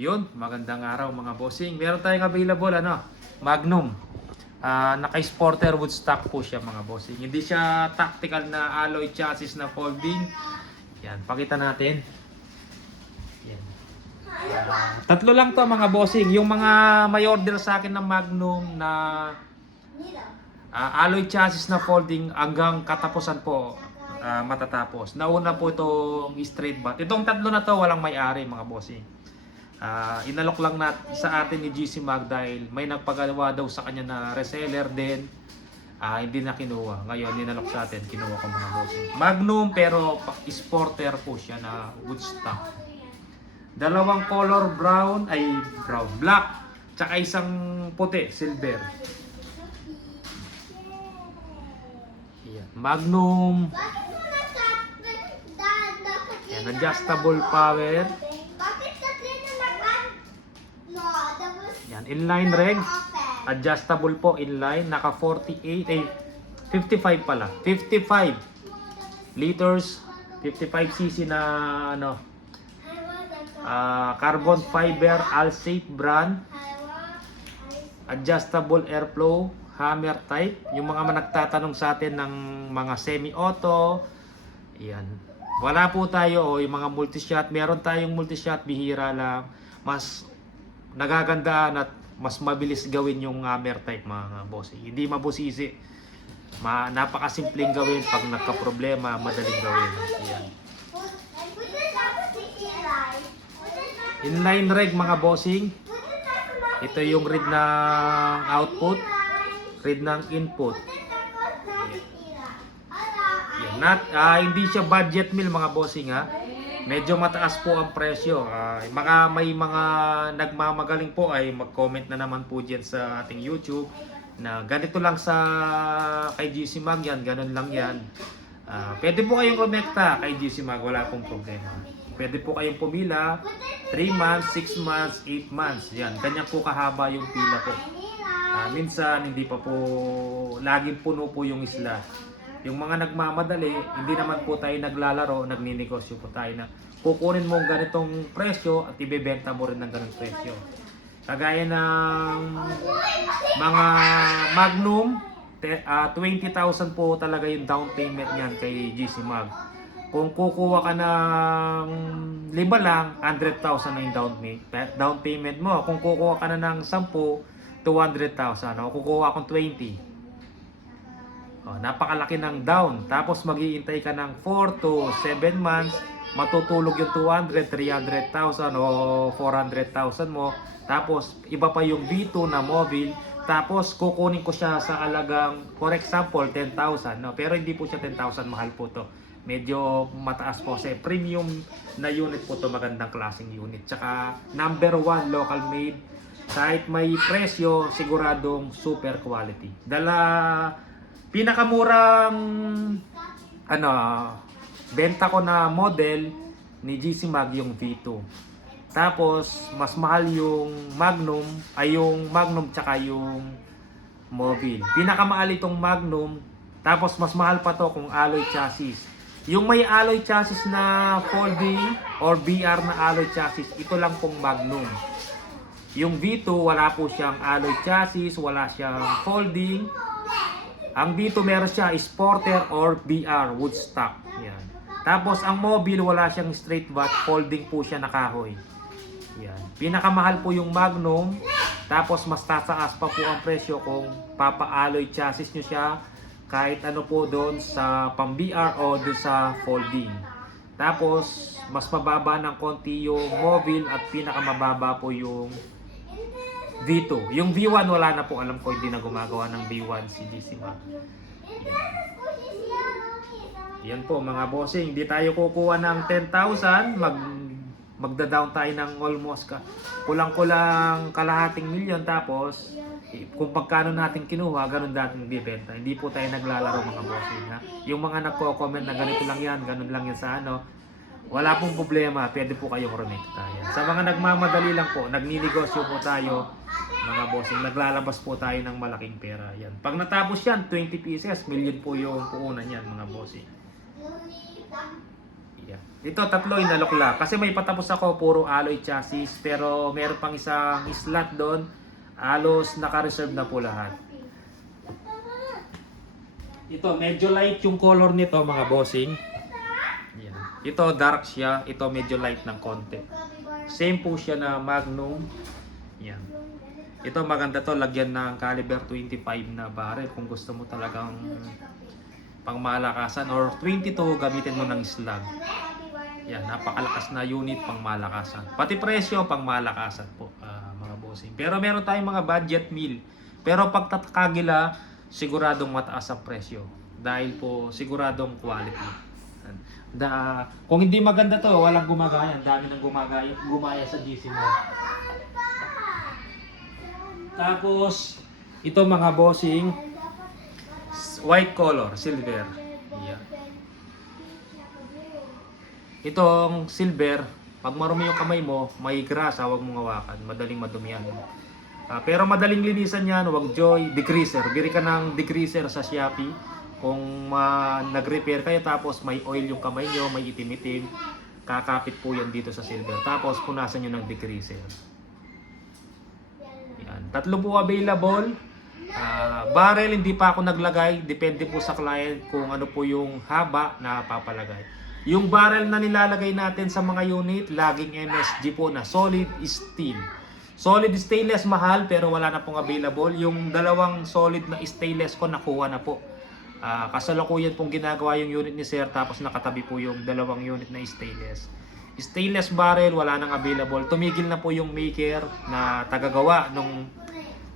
Yun, magandang araw mga bossing. Meron tayong available Magnum. Naka-sporter wood stock po siya mga bossing. Hindi siya tactical na alloy chassis na folding. Yan, pakita natin. Yan. Tatlo lang to mga bossing. Yung mga may order sa akin ng Magnum na alloy chassis na folding hanggang katapusan po matatapos. Nauna po itong straight bat. Itong tatlo na to walang may-ari mga bossing. Inalok lang sa atin ni GC Mag dahil may nagpagawa daw sa kanya na reseller din. Hindi na kinuha. Ngayon inalok sa atin, kinuha ko mga bossing. Magnum pero sporter po siya na wood stock. Dalawang color black, tsaka isang puti, silver. Yan. Magnum. Yan, adjustable power. Yan, inline reg. Adjustable po inline, naka 55 pala. 55 liters, 55cc na carbon fiber Alsafe brand. Adjustable airflow, hammer type. Yung mga nagtatanong sa atin ng mga semi-auto, yan. Wala po tayo yung mga multi-shot. Meron tayong multi-shot, bihira lang. Mas nagagandaan at mas mabilis gawin yung hammer type mga boss. Hindi mabusisi. Napakasimpleng gawin pag nagka-problema, madaling gawin. Yan. Inline reg mga bossing. Ito yung read ng output, read ng input. Yan. Hindi siya budget meal mga bossing ha. Medyo mataas po ang presyo. May mga nagmamagaling po ay mag-comment na naman po dyan sa ating YouTube na ganito lang sa kay GC Mag yan, ganun lang yan. Pwede po kayong kumekta kay GC Mag, wala pong problema. Pwede po kayong pumila 3 months, 6 months, 8 months. Yan, ganyan po kahaba yung pila po. Minsan hindi pa po laging puno po yung isla. Yung mga nagmamadali, hindi naman po tayo naglalaro, nagninegosyo po tayo na kukunin mo ganitong presyo at ibebenta mo rin ng ganitong presyo. Kagaya ng mga Magnum, 20,000 po talaga yung down payment niyan kay GC Mag. Kung kukuha ka ng 5 lang, 100,000 na yung down payment mo. Kung kukuha ka na ng 10, 200,000. O kukuha akong 20. Napakalaki ng down. Tapos mag-iintay ka ng 4 to 7 months, matutulog yung 200, 300,000 o 400,000 mo. Tapos iba pa yung V2 na mobile. Tapos kukunin ko siya sa alagang, for example, 10,000. No? Pero hindi po siya 10,000, mahal po to. Medyo mataas po kasi premium na unit po to, magandang klaseng unit. Tsaka number 1 local made. Kahit may presyo, siguradong super quality. Pinakamurang benta ko na model ni GC Mag yung V2. Tapos mas mahal yung Magnum, yung Magnum tsaka yung Mobile. Pinakamahal itong Magnum, tapos mas mahal pa to kung alloy chassis. Yung may alloy chassis na folding or BR na alloy chassis, ito lang pong Magnum. Yung V2 wala po siyang alloy chassis, wala siyang folding. Ang B2 meron siya sporter or BR wood stock. Yan. Tapos ang mobile wala siyang straight bat, folding po siya na kahoy. Yan. Pinakamahal po yung Magnum. Tapos mas tataas pa po ang presyo kung papa-alloy chassis nyo siya. Kahit ano po doon sa pang BR o doon sa folding. Tapos mas mababa ng konti yung mobile at pinakamababa po yung V2. Yung V1 wala na po, alam ko hindi na gumagawa ng V1 si GC Mag. Yan po mga bossing, hindi tayo kukuha ng 10,000, magda-down tayo ng almost kulang-kulang kalahating milyon, tapos kung pagkano natin kinuha, ganun dating bibenta. Hindi po tayo naglalaro mga bossing ha. Yung mga nagko-comment na ganito lang yan, ganun lang yan sa wala pong problema, pwede po kayong rumekta. Sa mga nagmamadali lang po, nagninegosyo po tayo, mga bossing, naglalabas po tayo ng malaking pera. Yan. Pag natapos yan, 20 pieces, million po yung puunan yan, mga bossing. Yeah. Ito, tatlo inalok lang. Kasi may patapos ako, puro alloy chassis. Pero meron pang isang slot doon. Halos naka-reserve na po lahat. Ito, medyo light yung color nito mga bossing. Yan. Ito, dark siya. Ito, medyo light ng konti. Same po siya na Magnum. Yan. Ito, maganda to. Lagyan ng caliber 25 na barrel. Kung gusto mo talagang pang malakasan. Or 22, gamitin mo ng slug. Yan, napakalakas na unit pang malakasan. Pati presyo pang malakasan po, mga bossing. Pero meron tayong mga budget meal. Pero pag tatakagila, siguradong mataas ang presyo. Dahil po siguradong quality. Kung hindi maganda to, walang gumagaya. Ang dami nang gumaya sa GC mo. Tapos, ito mga bossing, white color, silver. Yan. Itong silver, pag marumi yung kamay mo, may grasa, huwag mong hawakan. Madaling madumihan. Pero madaling linisan yan, huwag joy, degreaser. Bili ka ng degreaser sa Shopee. Kung nag-repair kayo tapos may oil yung kamay nyo, may itim-itim, kakapit po yan dito sa silver. Tapos punasan nyo ng degreaser. Yan. Tatlo po available. Barrel, hindi pa ako naglagay. Depende po sa client kung ano po yung haba na papalagay. Yung barrel na nilalagay natin sa mga unit, laging MSG po na solid steel. Solid stainless mahal pero wala na pong available. Yung dalawang solid na stainless ko nakuha na po. Kasalukuyan pong ginagawa yung unit ni Sir tapos nakatabi po yung dalawang unit na stainless. Stainless barrel wala nang available. Tumigil na po yung maker na tagagawa nung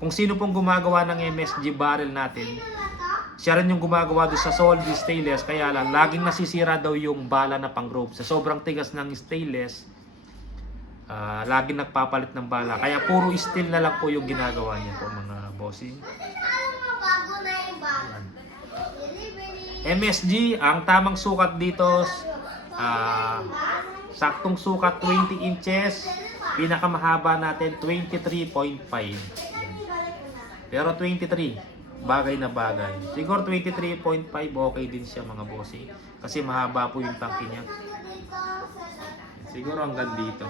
kung sino pong gumagawa ng MSG barrel natin. Siya rin yung gumagawa doon sa solid stainless, kaya lang laging nasisira daw yung bala na pang-groove. Sa sobrang tigas ng stainless, laging nagpapalit ng bala. Kaya puro steel na lang po yung ginagawa niya po mga bossing. MSG, ang tamang sukat dito, saktong sukat 20 inches, pinakamahaba natin 23.5. Pero 23. Bagay na bagay. Siguro 23.5 okay din siya mga bossing. Kasi mahaba po yung tangke niya. Siguro hanggang dito.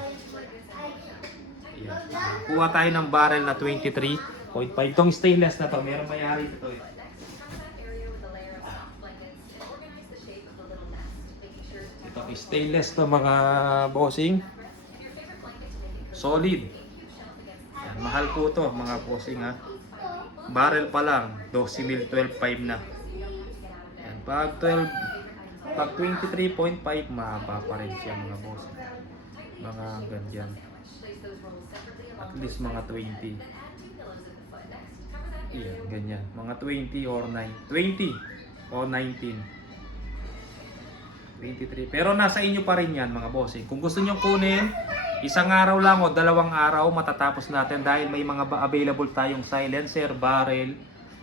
Yan. Kuha tayo ng barrel na 23.5. Itong stainless na to, meron mayari ito. Ito stainless to mga bossing. Solid. Yan. Mahal po to mga bossing ha. Barrel pa lang, 12 mil, 12.5 na. Yan. Pag 23.5, mahaba pa rin siya mga boss. Mga ganyan. At least mga 20. Yan, ganyan. Mga 20 or 20 o 19. 23. Pero nasa inyo pa rin yan mga boss. Kung gusto nyo kunin, isang araw lang o dalawang araw matatapos natin dahil may mga available tayong silencer, barrel,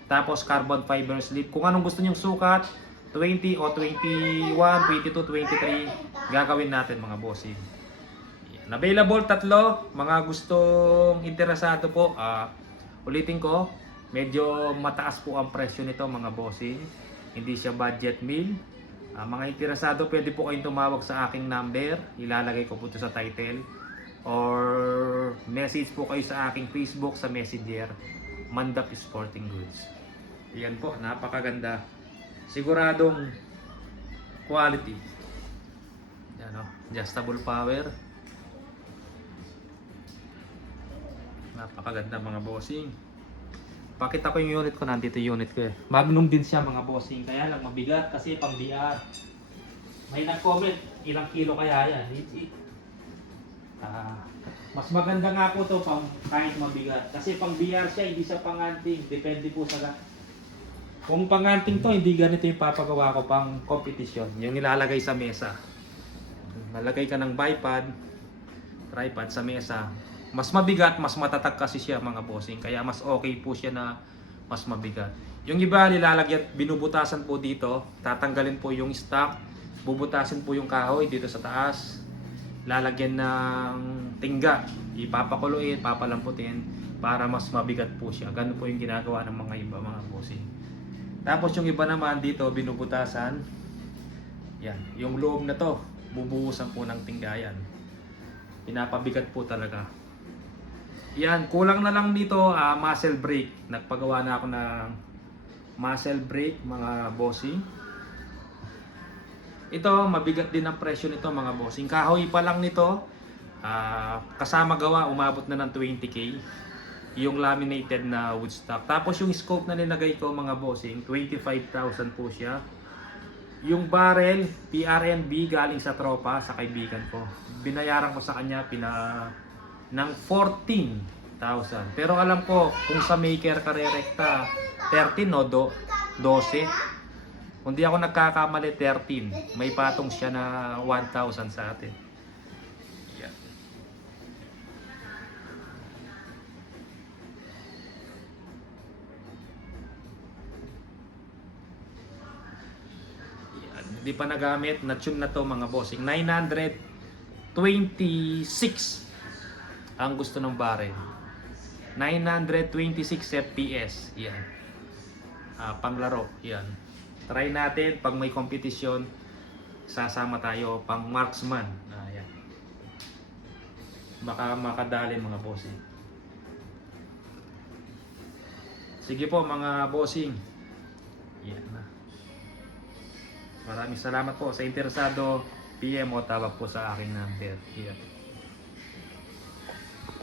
tapos carbon fiber sleeve. Kung anong gusto nyong sukat, 20 o 21, 22, 23, gagawin natin mga bossing. Yan. Available tatlo, mga gustong interesado po, ulitin ko, medyo mataas po ang presyo nito mga bossing. Hindi siya budget meal. Mga interesado, pwede po kayong tumawag sa aking number, ilalagay ko po ito sa title. Or message po kayo sa aking Facebook sa Messenger, Mandap Sporting Goods. Yan po, napakaganda. Siguradong quality. Yan o, adjustable power. Napakaganda mga bossing. Pakita ko yung unit ko, nandito yung unit ko eh. Magnum din siya mga bossing, kaya lang mabigat kasi pang BR. May nag-comment, ilang kilo kaya yan? Mas maganda nga po to pang kahit mabigat. Kasi pang BR siya, hindi siya panganting. Depende po sa... Kung panganting to, hindi ganito yung papagawa ko pang competition. Yung nilalagay sa mesa. Nalagay ka ng bipod, tripod sa mesa. Mas mabigat, mas matatag kasi siya mga bossing. Kaya mas okay po siya na mas mabigat. Yung iba nilalagyan, binubutasan po dito. Tatanggalin po yung stock. Bubutasin po yung kahoy dito sa taas. Lalagyan ng tingga, ipapakuluin, papalamputin para mas mabigat po siya. Ganun po yung ginagawa ng mga iba mga bossing. Tapos yung iba naman dito binubutasan. Yan, yung loob na to. bubuhusan po ng tinggayan. Pinapabigat po talaga. Yan, kulang na lang dito muzzle brake. Nagpagawa na ako ng muzzle brake mga bossing. Ito, mabigat din ang presyo nito mga bossing. Kahoy pa lang nito, kasama gawa, umabot na ng 20k. Yung laminated na wood stock. Tapos yung scope na nilagay ko mga bossing, 25,000 po siya. Yung barrel, PRNB galing sa tropa, sa kaibigan ko. Binayaran ko sa kanya ng 14,000. Pero alam ko, kung sa maker karerekta, 13 no, 12. Kung di ako nagkakamali, 13. May patong siya na 1,000 sa atin. Yan. Yan. Hindi pa nagamit, na-tune na to mga bossing. 926 ang gusto ng barrel. 926 FPS. Yan. Panglaro. Yan. Try natin pag may kompetisyon, sasama tayo pang marksman. Yan. Baka makadali mga bossing. Sige po mga bossing. Yan na. Maraming salamat po sa interesado. PM o tawag po sa aking number. Yan.